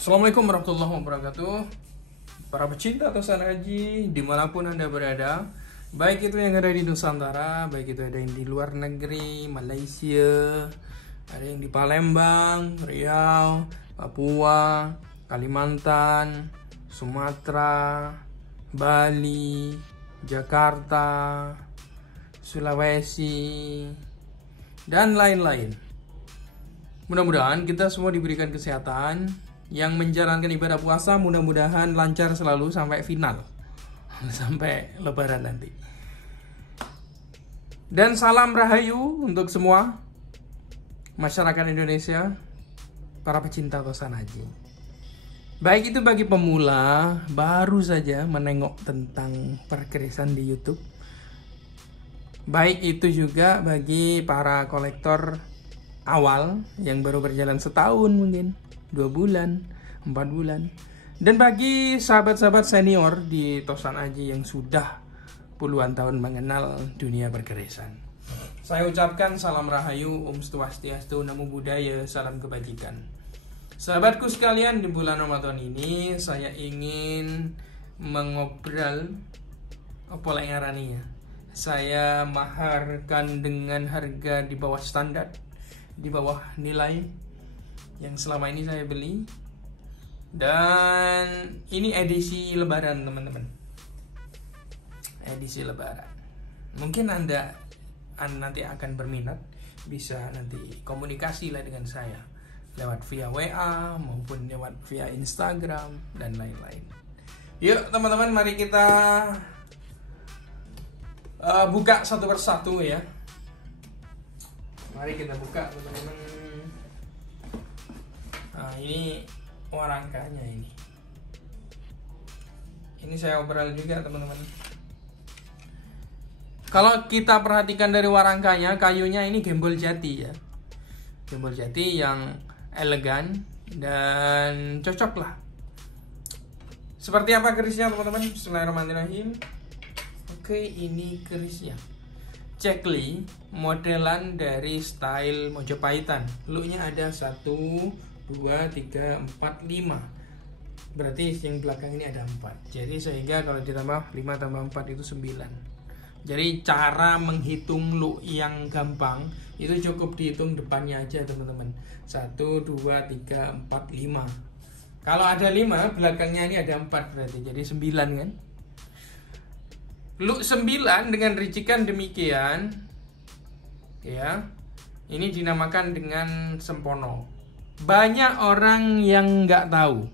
Assalamualaikum warahmatullahi wabarakatuh. Para pecinta Tosan Haji dimanapun Anda berada, baik itu yang ada di Nusantara, baik itu ada yang di luar negeri, Malaysia, ada yang di Palembang, Riau, Papua, Kalimantan, Sumatera, Bali, Jakarta, Sulawesi, dan lain-lain. Mudah-mudahan kita semua diberikan kesehatan. Yang menjalankan ibadah puasa mudah-mudahan lancar selalu sampai final, sampai lebaran nanti. Dan salam rahayu untuk semua masyarakat Indonesia, para pecinta Tosan Haji. Baik itu bagi pemula baru saja menengok tentang perkerisan di YouTube, baik itu juga bagi para kolektor awal yang baru berjalan setahun mungkin, 2 bulan, 4 bulan. Dan bagi sahabat-sahabat senior di Tosan Haji yang sudah puluhan tahun mengenal dunia perkerisan, saya ucapkan salam rahayu, Om Swastiastu, Namo Buddhaya, salam kebajikan. Sahabatku sekalian, di bulan Ramadan ini saya ingin mengobrol apa ngarani ya. Saya maharkan dengan harga di bawah standar, di bawah nilai yang selama ini saya beli. Dan ini edisi lebaran teman-teman, edisi lebaran. Mungkin anda nanti akan berminat, bisa nanti komunikasi lah dengan saya lewat via WA maupun lewat via Instagram dan lain-lain. Yuk teman-teman, mari kita buka satu persatu ya. Mari kita buka teman-teman. Nah, ini warangkanya ini. Ini saya obrol juga teman-teman. Kalau kita perhatikan dari warangkanya, kayunya ini gembol jati ya. Gembol jati yang elegan dan cocok lah. Seperti apa kerisnya teman-teman? Bismillahirrahmanirrahim. Oke, ini kerisnya. Cekli, modelan dari style Mojopahitan. Looknya ada 1, 2, 3, 4, 5. Berarti yang belakang ini ada 4. Jadi sehingga kalau ditambah 5 tambah 4 itu 9. Jadi cara menghitung look yang gampang itu cukup dihitung depannya aja teman-teman. 1, 2, 3, 4, 5. Kalau ada 5, belakangnya ini ada 4 berarti jadi 9 kan. Look 9 dengan ricikan demikian ya. Ini dinamakan dengan sempono. Banyak orang yang nggak tahu.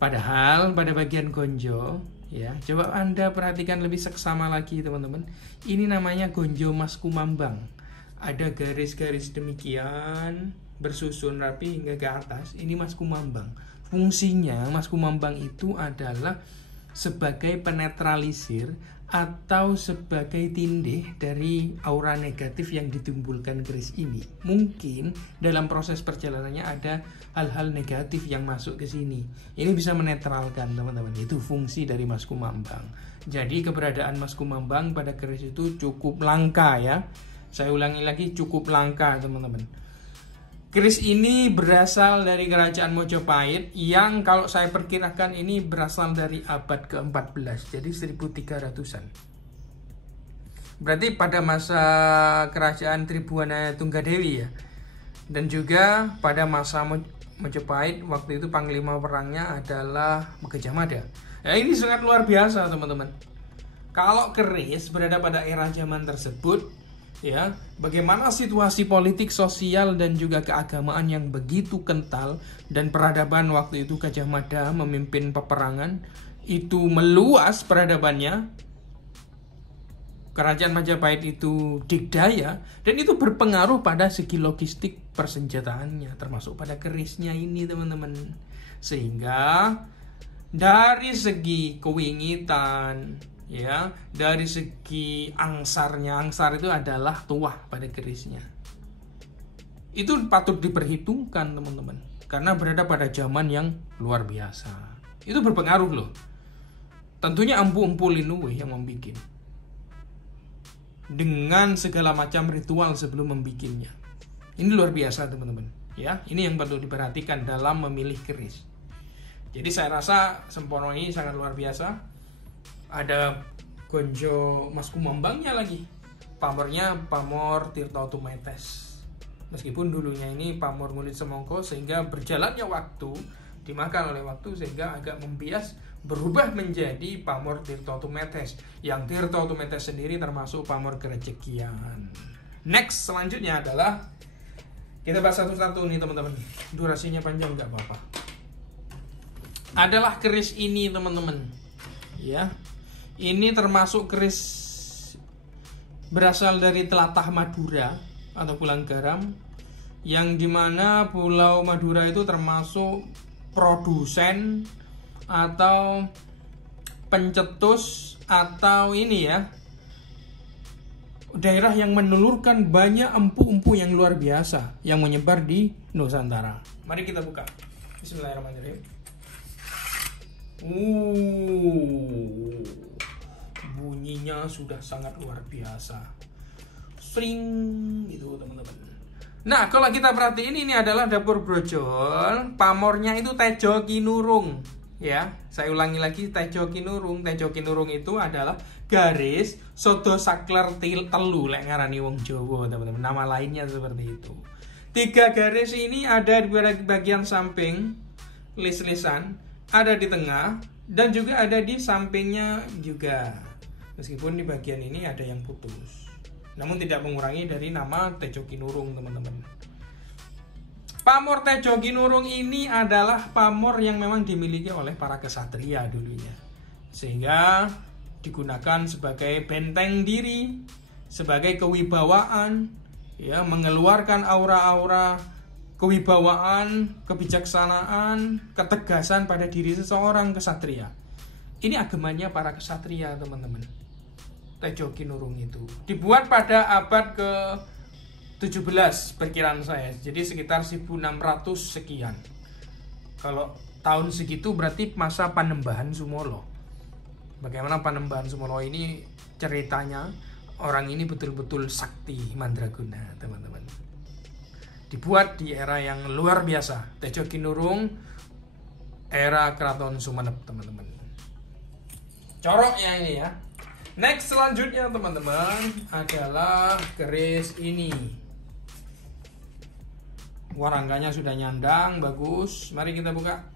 Padahal pada bagian gonjo ya, coba Anda perhatikan lebih seksama lagi teman-teman. Ini namanya gonjo Mas Kumambang. Ada garis-garis demikian bersusun rapi hingga ke atas. Ini Mas Kumambang. Fungsinya Mas Kumambang itu adalah sebagai penetralisir atau sebagai tindih dari aura negatif yang ditimbulkan keris ini. Mungkin dalam proses perjalanannya ada hal-hal negatif yang masuk ke sini. Ini bisa menetralkan teman-teman. Itu fungsi dari Mas Kumambang. Jadi keberadaan Mas Kumambang pada keris itu cukup langka ya. Saya ulangi lagi, cukup langka teman-teman. Keris ini berasal dari kerajaan Mojopahit yang kalau saya perkirakan ini berasal dari abad ke-14, jadi 1300-an. Berarti pada masa kerajaan Tribhuwana Tunggadewi ya. Dan juga pada masa Mojopahit, waktu itu panglima perangnya adalah Gajah Mada. Ya, ini sangat luar biasa teman-teman. Kalau keris berada pada era zaman tersebut ya, bagaimana situasi politik, sosial dan juga keagamaan yang begitu kental, dan peradaban waktu itu Gajah Mada memimpin peperangan itu meluas peradabannya. Kerajaan Majapahit itu dikdaya dan itu berpengaruh pada segi logistik persenjataannya, termasuk pada kerisnya ini teman-teman. Sehingga dari segi kewingitan ya, dari segi angsarnya, angsar itu adalah tuah pada kerisnya. Itu patut diperhitungkan teman-teman, karena berada pada zaman yang luar biasa. Itu berpengaruh loh. Tentunya Empu-empu Linuwe yang membikin, dengan segala macam ritual sebelum membikinnya. Ini luar biasa teman-teman. Ya, ini yang perlu diperhatikan dalam memilih keris. Jadi saya rasa Sempono ini sangat luar biasa. Ada Gonjo Mas Kumambangnya lagi. Pamornya pamor Tirta Tumetes. Meskipun dulunya ini pamor Ngulit Semongko, sehingga berjalannya waktu, dimakan oleh waktu sehingga agak membias, berubah menjadi pamor Tirta Tumetes. Yang Tirta Tumetes sendiri termasuk pamor kerejekian. Next, selanjutnya adalah kita bahas satu-satu nih teman-teman. Durasinya panjang nggak apa-apa. Adalah keris ini teman-teman. Ya, ini termasuk keris berasal dari telatah Madura atau Pulau Garam, yang dimana Pulau Madura itu termasuk produsen atau pencetus atau ini ya, daerah yang menelurkan banyak empu-empu yang luar biasa yang menyebar di Nusantara. Mari kita buka. Bismillahirrahmanirrahim. Bunyinya sudah sangat luar biasa. Sring gitu teman-teman. Nah, kalau kita perhatiin ini adalah dapur brojol. Pamornya itu Tejo Kinurung. Ya, saya ulangi lagi, Tejo Kinurung. Tejo Kinurung itu adalah garis sodo sakler telu lek ngarani wong Jawa, teman-teman. Nama lainnya seperti itu. 3 garis ini ada di bagian samping lis-lisan, ada di tengah, dan juga ada di sampingnya juga. Meskipun di bagian ini ada yang putus, namun tidak mengurangi dari nama Tejo Kinurung, teman-teman. Pamor Tejo Kinurung ini adalah pamor yang memang dimiliki oleh para kesatria dulunya, sehingga digunakan sebagai benteng diri, sebagai kewibawaan, ya, mengeluarkan aura-aura kewibawaan, kebijaksanaan, ketegasan pada diri seseorang kesatria. Ini agamanya para kesatria, teman-teman. Tejo Kinurung itu dibuat pada abad ke-17 perkiraan saya, jadi sekitar 1600 sekian. Kalau tahun segitu berarti masa Panembahan Sumolo. Bagaimana Panembahan Sumolo ini ceritanya, orang ini betul-betul sakti mandraguna, teman-teman. Dibuat di era yang luar biasa. Tejo Kinurung era Keraton Sumenep, teman-teman. Coroknya ini ya. Next, selanjutnya teman-teman adalah keris ini. Warangkanya sudah nyandang, bagus. Mari kita buka.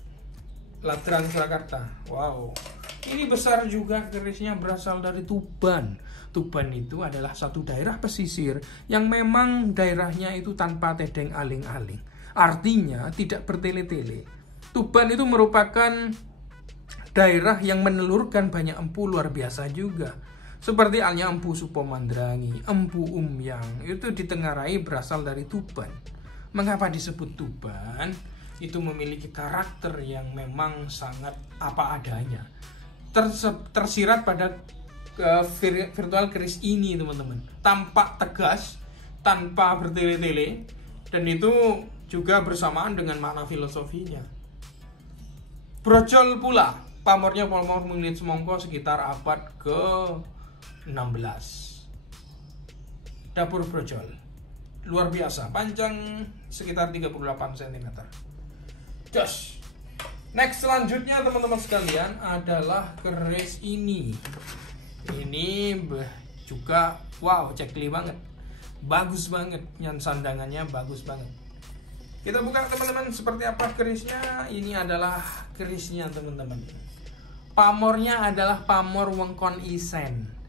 Ladran Surakarta. Wow, ini besar juga kerisnya, berasal dari Tuban. Tuban itu adalah satu daerah pesisir yang memang daerahnya itu tanpa tedeng aling-aling. Artinya tidak bertele-tele. Tuban itu merupakan daerah yang menelurkan banyak empu luar biasa juga. Seperti halnya Empu Supomandrangi, Empu Umyang, itu ditengarai berasal dari Tuban. Mengapa disebut Tuban? Itu memiliki karakter yang memang sangat apa adanya. Tersirat pada virtual keris ini, teman-teman. Tampak tegas, tanpa bertele-tele, dan itu juga bersamaan dengan makna filosofinya. Brojol pula, pamornya pamor Ngulit Semongko sekitar abad ke-16. Dapur brojol luar biasa, panjang sekitar 38 cm. Jos. Next, selanjutnya teman-teman sekalian adalah keris ini. Ini juga wow, cekli banget. Bagus banget, yang sandangannya bagus banget. Kita buka teman-teman seperti apa kerisnya. Ini adalah kerisnya, teman-teman. Pamornya adalah pamor Wengkon Isen.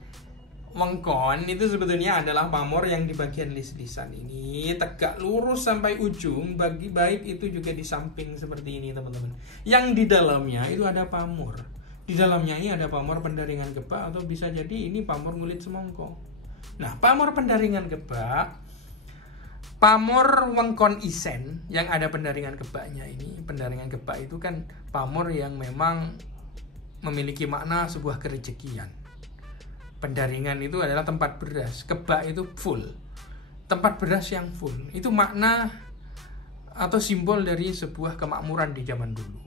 Wengkon itu sebetulnya adalah pamor yang di bagian lis-lisan ini tegak lurus sampai ujung, bagi baik itu juga di samping seperti ini, teman-teman. Yang di dalamnya itu ada pamor. Di dalamnya ini ada pamor pendaringan gebak, atau bisa jadi ini pamor Ngulit Semongko. Nah, pamor pendaringan gebak, pamor Wengkon Isen yang ada pendaringan gebaknya ini. Pendaringan gebak itu kan pamor yang memang memiliki makna sebuah kerejekian. Pendaringan itu adalah tempat beras, gebak itu full, tempat beras yang full. Itu makna atau simbol dari sebuah kemakmuran di zaman dulu.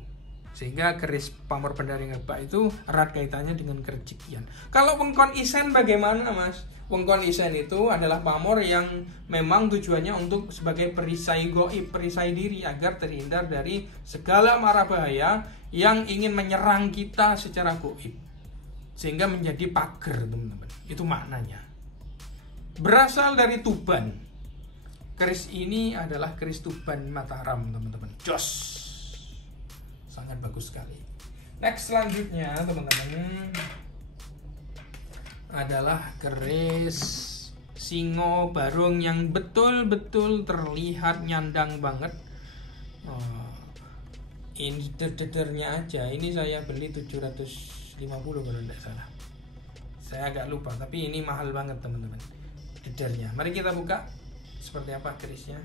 Sehingga keris pamor Pendaring Ngebak itu erat kaitannya dengan kerejekian. Kalau wengkon isen bagaimana, Mas? Wengkon isen itu adalah pamor yang memang tujuannya untuk sebagai perisai goib, perisai diri agar terhindar dari segala mara bahaya yang ingin menyerang kita secara goib. Sehingga menjadi pagar, teman-teman. Itu maknanya. Berasal dari Tuban. Keris ini adalah keris Tuban Mataram, teman-teman. Jos. Sangat bagus sekali. Next selanjutnya, teman-teman, adalah keris Singo Barong yang betul-betul terlihat nyandang banget. Ini dedernya aja. Ini saya beli 750 kalau tidak salah. Saya agak lupa, tapi ini mahal banget, teman-teman. Dedernya. Mari kita buka seperti apa kerisnya.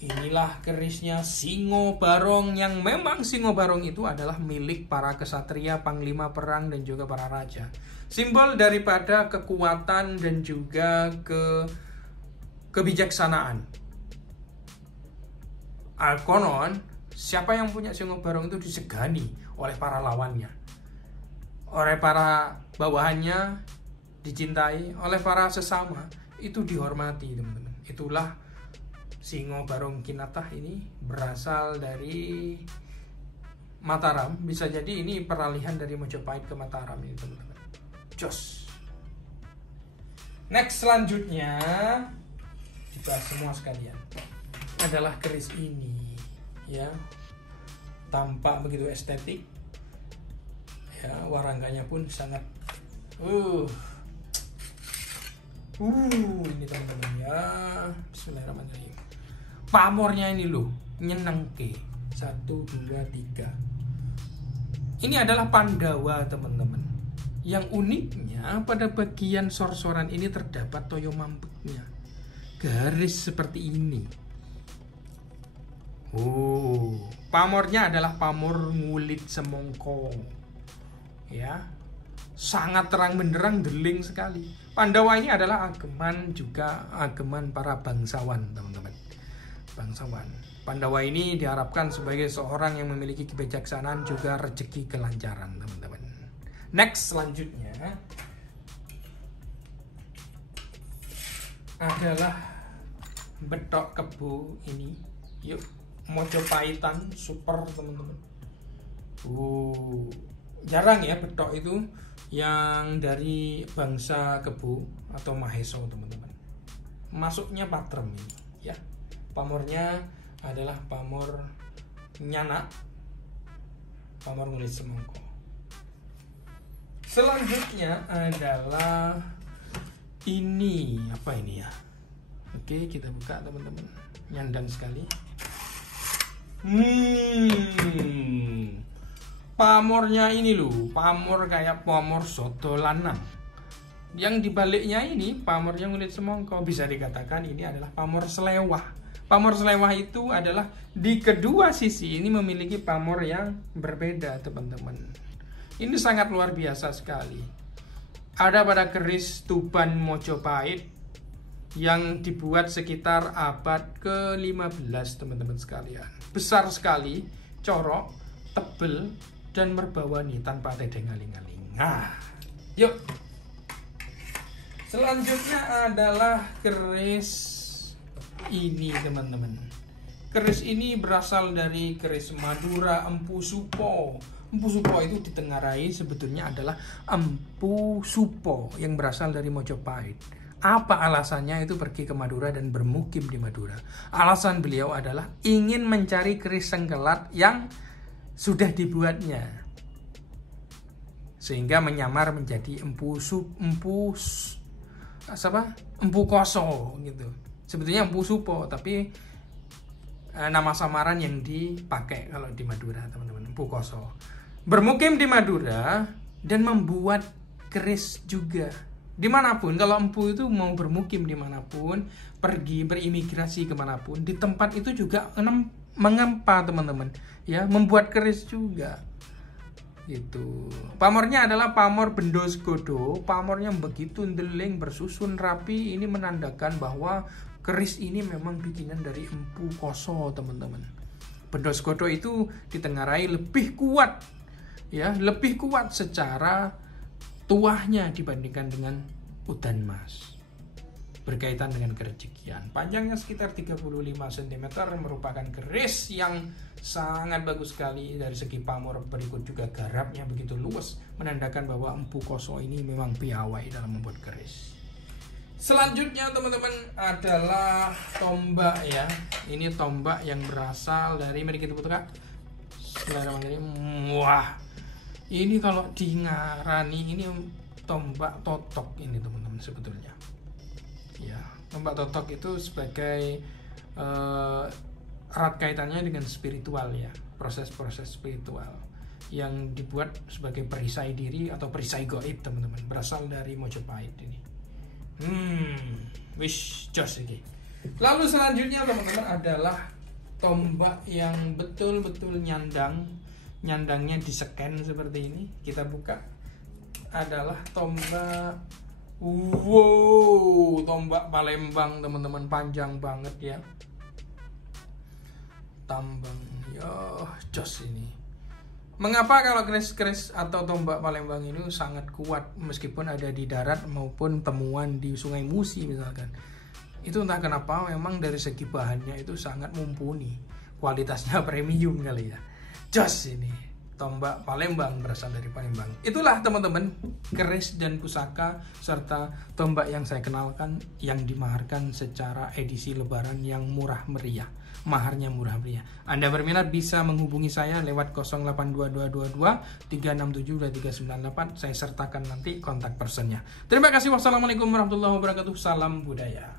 Inilah kerisnya Singo Barong, yang memang Singo Barong itu adalah milik para kesatria, panglima perang, dan juga para raja. Simbol daripada kekuatan dan juga kebijaksanaan. Konon, siapa yang punya Singo Barong itu disegani oleh para lawannya. Oleh para bawahannya dicintai, oleh para sesama itu dihormati, teman-teman. Itulah Singo Barong Kinatah ini berasal dari Mataram. Bisa jadi ini peralihan dari Mojopahit ke Mataram ini, teman-teman. Jos. Next selanjutnya dibahas semua sekalian adalah keris ini, ya. Tampak begitu estetik, ya. Warangganya pun sangat ini, teman-teman, ya. Bismillahirrahmanirrahim. Pamornya ini loh, nyenengke. 1, 2, 3. Ini adalah Pandawa, teman-teman. Yang uniknya pada bagian sor-soran ini terdapat toyo mampeknya. Garis seperti ini. Pamornya adalah pamor ngulit semongko. Ya. Sangat terang benderang, deling sekali. Pandawa ini adalah ageman para bangsawan, teman-teman. Bangsawan. Pandawa ini diharapkan sebagai seorang yang memiliki kebijaksanaan juga rezeki kelancaran, teman-teman. Next selanjutnya adalah betok kebo ini. Yuk, Mojopahitan super, teman-teman. Jarang ya betok itu yang dari bangsa Kebo atau Maheso, teman-teman. Masuknya Patrem ini, ya. Pamornya adalah pamor nyana, pamor ngulit semongko. Selanjutnya adalah ini, apa ini ya? Oke, kita buka, teman-teman. Nyandang sekali. Pamornya ini loh, pamor kayak pamor soto lanang. Yang dibaliknya ini pamornya ngulit semongko. Bisa dikatakan ini adalah pamor selewah. Pamor selewah itu adalah di kedua sisi ini memiliki pamor yang berbeda, teman-teman. Ini sangat luar biasa sekali. Ada pada keris Tuban Mojopahit yang dibuat sekitar abad ke-15, teman-teman sekalian. Besar sekali, corok, tebel, dan merbawani tanpa ada dengaling-aling. Yuk. Selanjutnya adalah keris ini, teman-teman. Keris ini berasal dari keris Madura Empu Supo. Empu Supo itu ditengarai sebetulnya adalah Empu Supo yang berasal dari Mojopahit. Apa alasannya itu pergi ke Madura dan bermukim di Madura? Alasan beliau adalah ingin mencari keris sengkelat yang sudah dibuatnya, sehingga menyamar menjadi Empu Koso gitu. Sebetulnya Empu Supo, tapi nama samaran yang dipakai kalau di Madura, teman-teman, Empu Koso. Bermukim di Madura dan membuat keris juga. Dimanapun, kalau empu itu mau bermukim dimanapun, pergi berimigrasi kemanapun, di tempat itu juga mengempa, teman-teman, ya, membuat keris juga. Itu pamornya adalah pamor Bendos Godo. Pamornya begitu ndeling, bersusun rapi. Ini menandakan bahwa Keris ini memang bikinan dari Empu Koso, teman-teman. Bendos Godo itu ditengarai lebih kuat, ya, lebih kuat secara tuahnya dibandingkan dengan Udan Mas. Berkaitan dengan kerejekian, panjangnya sekitar 35 cm, merupakan keris yang sangat bagus sekali dari segi pamor. Berikut juga garapnya begitu luas, menandakan bahwa Empu Koso ini memang piawai dalam membuat keris. Selanjutnya teman-teman adalah tombak, ya. Ini tombak yang berasal dari, mari kita buka. Bismillahirrahmanirrahim. Wah, ini kalau di Ngarani ini tombak totok ini, teman-teman, sebetulnya. Ya, tombak totok itu sebagai erat kaitannya dengan spiritual, ya, proses-proses spiritual yang dibuat sebagai perisai diri atau perisai goib, teman-teman, berasal dari Mojopahit ini. Wish jos ini. Lalu selanjutnya teman-teman adalah tombak yang betul-betul nyandangnya di-scan seperti ini. Kita buka, adalah tombak, wow, tombak Palembang, teman-teman, panjang banget, ya. Tambang, ya, jos ini. Mengapa kalau keris-keris atau tombak Palembang ini sangat kuat meskipun ada di darat maupun temuan di Sungai Musi misalkan? Itu entah kenapa memang dari segi bahannya itu sangat mumpuni, kualitasnya premium kali, ya. Jos ini, tombak Palembang, berasal dari Palembang. Itulah teman-teman keris dan pusaka serta tombak yang saya kenalkan yang dimaharkan secara edisi lebaran yang murah meriah. Maharnya murah meriah. Anda berminat bisa menghubungi saya lewat 082222 367 2398. Saya sertakan nanti kontak personnya. Terima kasih. Wassalamualaikum warahmatullahi wabarakatuh. Salam budaya.